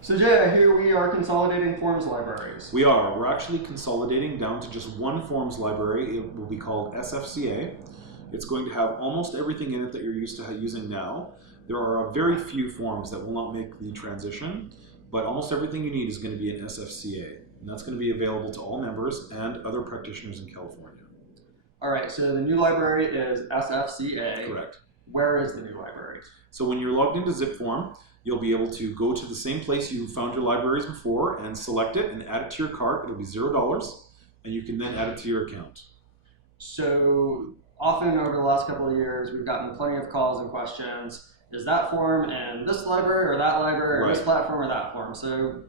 So Jay, here we are consolidating forms libraries. We are. We're actually consolidating down to just one forms library. It will be called SFCA. It's going to have almost everything in it that you're used to using now. There are a very few forms that will not make the transition, but almost everything you need is going to be in SFCA. And that's going to be available to all members and other practitioners in California. All right, so the new library is SFCA. Correct. Where is the new library? So when you're logged into ZipForm, you'll be able to go to the same place you found your libraries before and select it and add it to your cart. It'll be $0, and you can then add it to your account. So often over the last couple of years, we've gotten plenty of calls and questions. Is that form in this library or that library or this platform or that form? So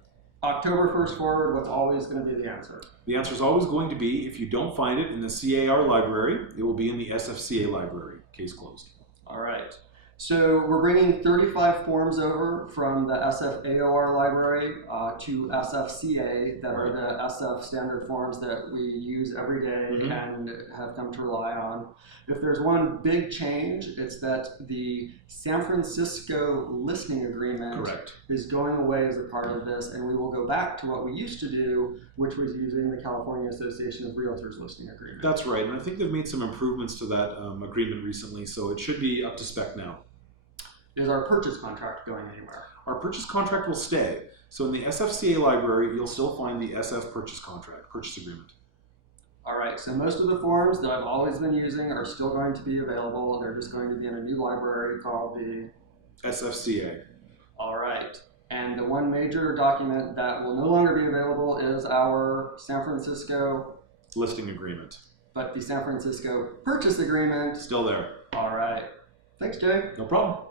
October 1st forward, what's always going to be the answer? The answer is always going to be, if you don't find it in the CAR library, it will be in the SFCA library. Case closed. All right. So we're bringing 35 forms over from the SFAOR library to SFCA that are the SF standard forms that we use every day and have come to rely on. If there's one big change, it's that the San Francisco listing agreement is going away as a part of this, and we will go back to what we used to do, which was using the California Association of Realtors listing agreement. That's right, and I think they've made some improvements to that agreement recently, so it should be up to spec now. Is our purchase contract going anywhere? Our purchase contract will stay. So in the SFCA library, you'll still find the SF purchase contract, purchase agreement. All right, so most of the forms that I've always been using are still going to be available. They're just going to be in a new library called the SFCA. All right, and the one major document that will no longer be available is our San Francisco listing agreement. But the San Francisco purchase agreement still there. All right. Thanks, Jay. No problem.